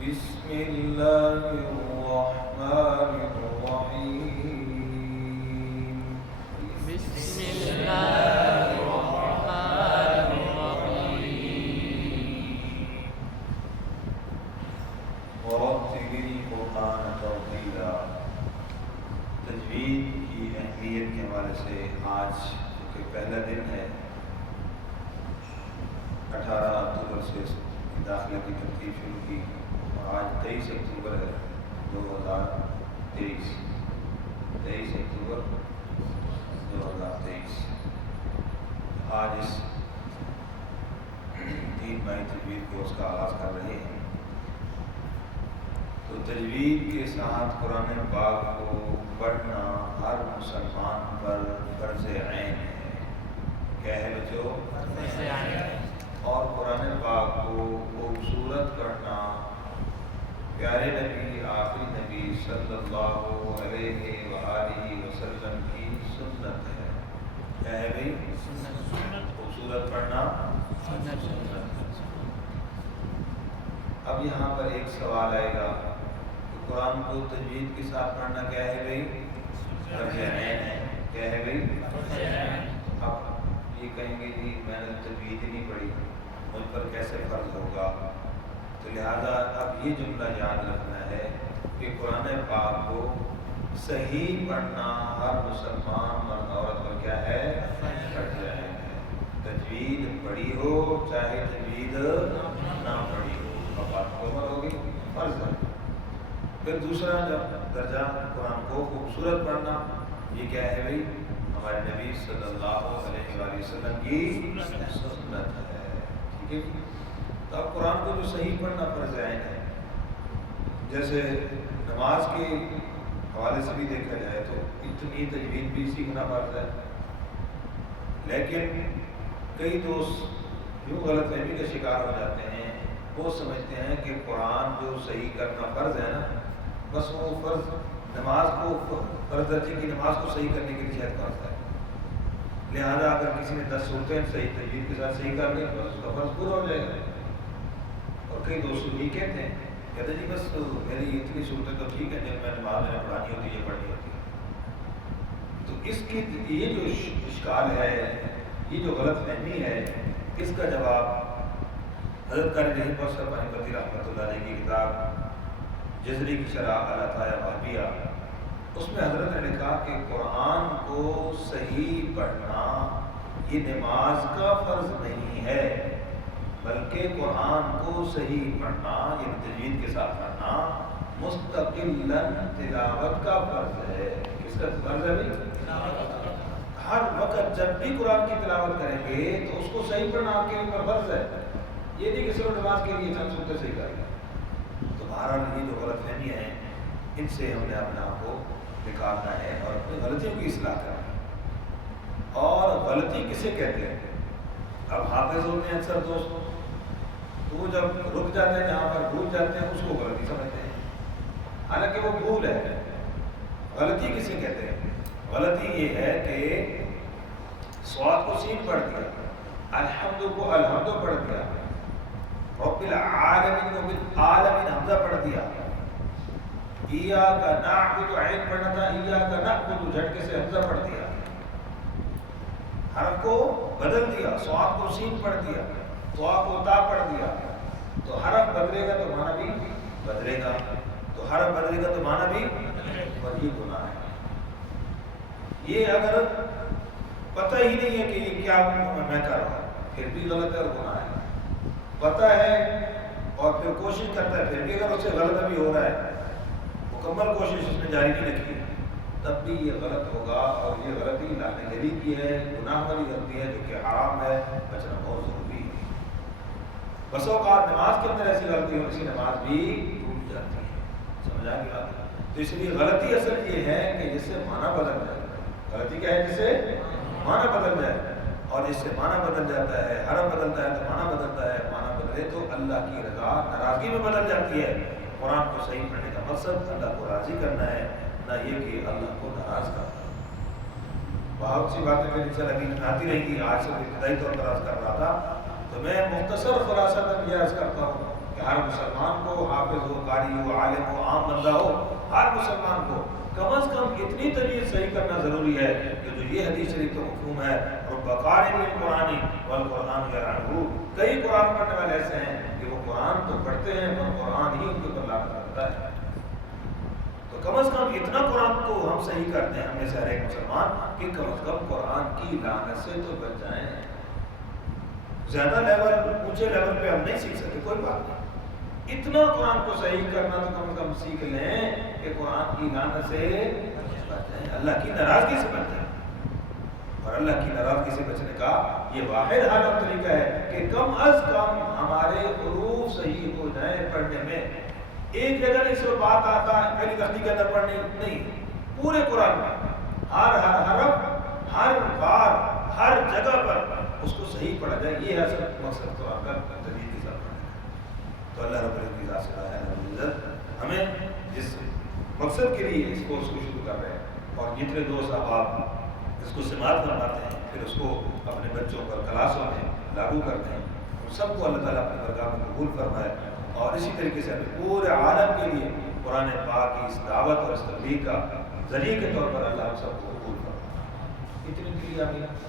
بسم الله الرحمن الرحيم. بسم الله الرحمن الرحيم. ورتل القرآن ترتیلا. تجوید کی اہمیت کے حوالے سے آج چونکہ پہلا دن ہے، 18 اکتوبر سے داخلہ کی ترتیب شروع کی اور آج 23 اکتوبر ہے 2023. 23 اکتوبر 2023. آج اس 3 ماہی تجوید کورس کا آغاز کر رہے ہیں. تو تجوید کے ساتھ قرآن پاک کو پڑھنا ہر مسلمان پر فرض عین ہے. کیا ہے بچو؟ اور قرآن پاک کو خوبصورت کرنا پیارے نبی آخری نبی صلی اللہ علیہ وآلہ وسلم کی سنت ہے. کیا ہے بھائی؟ خوبصورت پڑھنا سنت. اب یہاں پر ایک سوال آئے گا کہ قرآن کو تجوید کے ساتھ پڑھنا کیا ہے بھائی؟ فرض عین ہے. کیا ہے بھائی؟ اب یہ کہیں گے جی میں نے تجوید ہی نہیں پڑھی، مجھ پر کیسے فرض ہوگا؟ تو لہذا اب یہ جملہ یاد رکھنا ہے کہ قرآن پاک کو صحیح پڑھنا ہر مسلمان مرد عورت پر کیا ہے؟ فرض عین ہے. تجوید پڑھی ہو چاہے تجوید نہ پڑھی ہو، اب بات مکمل ہوگی، فرض ہے. پھر دوسرا جب درجہ قرآن کو خوبصورت پڑھنا، یہ کیا ہے بھائی؟ ہمارے نبی صلی اللہ علیہ وآلہ وسلم کی سنت ہے. ٹھیک ہے. تو اب قرآن کو جو صحیح پڑھنا فرض عین ہے. جیسے نماز کے حوالے سے بھی دیکھا جائے تو اتنی تجوید بھی سیکھنا فرض ہے، لیکن کئی دوست یوں غلط فہمی کا شکار ہو جاتے ہیں. وہ سمجھتے ہیں کہ قرآن جو صحیح کرنا فرض ہے نا، بس وہ فرض نماز کو فرض درجے کی نماز کو صحیح کرنے کے لیے شاید فرض ہے. لہذا اگر کسی نے 10 صورتیں صحیح تجوید کے ساتھ صحیح کر لی بس اس کا فرض پورا ہو جائے گا. اور کئی دوست یہ کہتے ہیں جی بس میری اتنی صورتیں تو ٹھیک ہے، جب میں نماز میں پڑھانی ہوتی ہے پڑھنی ہوتی ہے. تو اس کی یہ جو اشکال ہے، یہ جو غلط فہمی ہے، اس کا جواب حضرت قاری رحیم صاحب پانی رحمۃ اللہ علیہ کی کتاب جزری کی شرح العطایا وہابیہ، اس میں حضرت نے لکھا کہ قرآن کو صحیح پڑھنا یہ نماز کا فرض نہیں ہے، بلکہ قرآن کو صحیح پڑھنا یعنی تجوید کے ساتھ پڑھنا مستقلاً تلاوت کا فرض ہے. کس کا فرض ہے بھائی؟ ہر وقت جب بھی قرآن کی تلاوت کریں گے تو اس کو صحیح پڑھنا آپ کے اوپر فرض ہے. یہ نہیں کہ صرف نماز کے لیے چند صورتیں صحیح کریں گے. تو بہرحال یہ جو غلط فہمیاں ہیں ان سے ہم نے اپنے آپ کو نکالنا ہے اور اپنی غلطیوں کی اصلاح کرنا ہے. اور غلطی کسے کہتے ہیں؟ اب حافظ ہوتے ہیں اکثر دوست، تو وہ جب رک جاتے ہیں جہاں پر بھول جاتے ہیں اس کو غلطی سمجھتے ہیں، حالانکہ وہ بھول ہے. غلطی کسے کہتے ہیں؟ غلطی یہ ہے کہ صاد کو سین پڑھ دیا، الحمد کو الحمد پڑھ دیا، رب العالمین کو بالعالمین حمزہ پڑھ دیا، ایاک نعبد عین پڑھنا تھا ایاک نعبد جھٹکے سے حمزہ پڑھ دیا، حرف کو بدل دیا، صاد کو سین پڑھ دیا، طا کو تا پڑھ دیا. تو حرف بدلے گا تو معنی بھی بدلے گا، تو حرف بدلے گا تو معنی بھی، اور یہ گناہ ہے. یہ اگر پتہ ہی نہیں ہے کہ یہ کیا میں کر رہا ہوں پھر بھی غلط ہے اور گناہ ہے. پتہ ہے اور پھر کوشش کرتا ہے پھر بھی اگر اس سے غلط ابھی ہو رہا ہے، مکمل کوشش اس نے جاری نہیں رکھی تب بھی یہ غلط ہوگا. اور یہ غلطی لانے گری کی ہے، گناہ والی غلطی ہے جو کہ حرام ہے، بچنا بہت ضروری ہے. بس اوقات نماز کے اندر ایسی غلطی ہو اسی نماز بھی ٹوٹ جاتی ہے. سمجھ آ گیا؟ تو اس لیے غلطی اصل یہ ہے کہ جس سے معنی بدل جائے. غلطی کیا ہے؟ جس سے معنی بدل جائے، اور جس سے معنی بدل جاتا ہے، حرف بدلتا ہے تو معنی بدلتا ہے، معنی بدلے تو اللہ کی رضا ناراضگی میں بدل جاتی ہے. قرآن کو صحیح پڑھنے کا مقصد اللہ کو راضی کرنا ہے، نہ یہ کہ اللہ کو ناراض کرنا. بہت سی باتیں میری انشاءاللہ ابھی آتی رہیں گی. آج سے ابتدائی طور پر عرض کر رہا تھا تو میں مختصر خلاصہ یہ عرض کرتا ہوں کہ کہ ہر مسلمان کو حافظ ہو، قاری ہو، عالم ہو، عام بندہ ہو، ہر مسلمان کو کم از کم اتنی طبیعت صحیح کرنا ضروری ہے کہ جو یہ حدیث شریف کا مفہوم ہے رب قارئ القرآن والقرآن یلعنہ، کئی قرآن پڑھنے والے ایسے ہیں کہ وہ قرآن تو پڑھتے ہیں پر قرآن ہی ان کے اوپر لاگو کرتا ہے. تو کم از کم اتنا قرآن کو ہم صحیح کرتے ہیں ہم میں سے ہر ایک مسلمان کہ کم از کم قرآن کی لعنت سے تو بچ جائیں. زیادہ لیول اونچے لیول پہ ہم نہیں سیکھ سکتے، کوئی بات نہیں، اتنا قرآن کو صحیح کرنا تو کم از کم سیکھ لیں کہ قرآن کی لعنت سے بچ جائیں، اللہ کی ناراضگی سے بچ جائیں. اور اللہ کی ناراضگی سے بچنے کا یہ واحد حل اور طریقہ ہے کہ کم از کم ہمارے حروف صحیح ہو جائیں پڑھنے میں. ایک جگہ نہیں صرف بات آتا ہے پہلی تختی کے اندر پڑھنی نہیں، پورے قرآن میں ہر حرف ہر بار ہر جگہ پر اس کو صحیح پڑھا جائے. یہ ہے اصل مقصد قرآن کا تجوید کے ساتھ پڑھنے کا. تو اللہ رب العزت ہمیں جس مقصد کے لیے اس کو شروع کر رہے ہیں اور جتنے دوست احباب اس کو سماعت فرماتے ہیں پھر اس کو اپنے بچوں پر کلاسوں میں لاگو کرتے ہیں، ان سب کو اللہ تعالیٰ اپنے درگاہ میں قبول فرمائے. اور اسی طریقے سے پورے عالم کے لیے قرآن پاک کی اس دعوت اور اس تبلیغ کا ذریعے کے طور پر اللہ ہم سب کو قبول فرمائے. اتنی کے لیے آمین.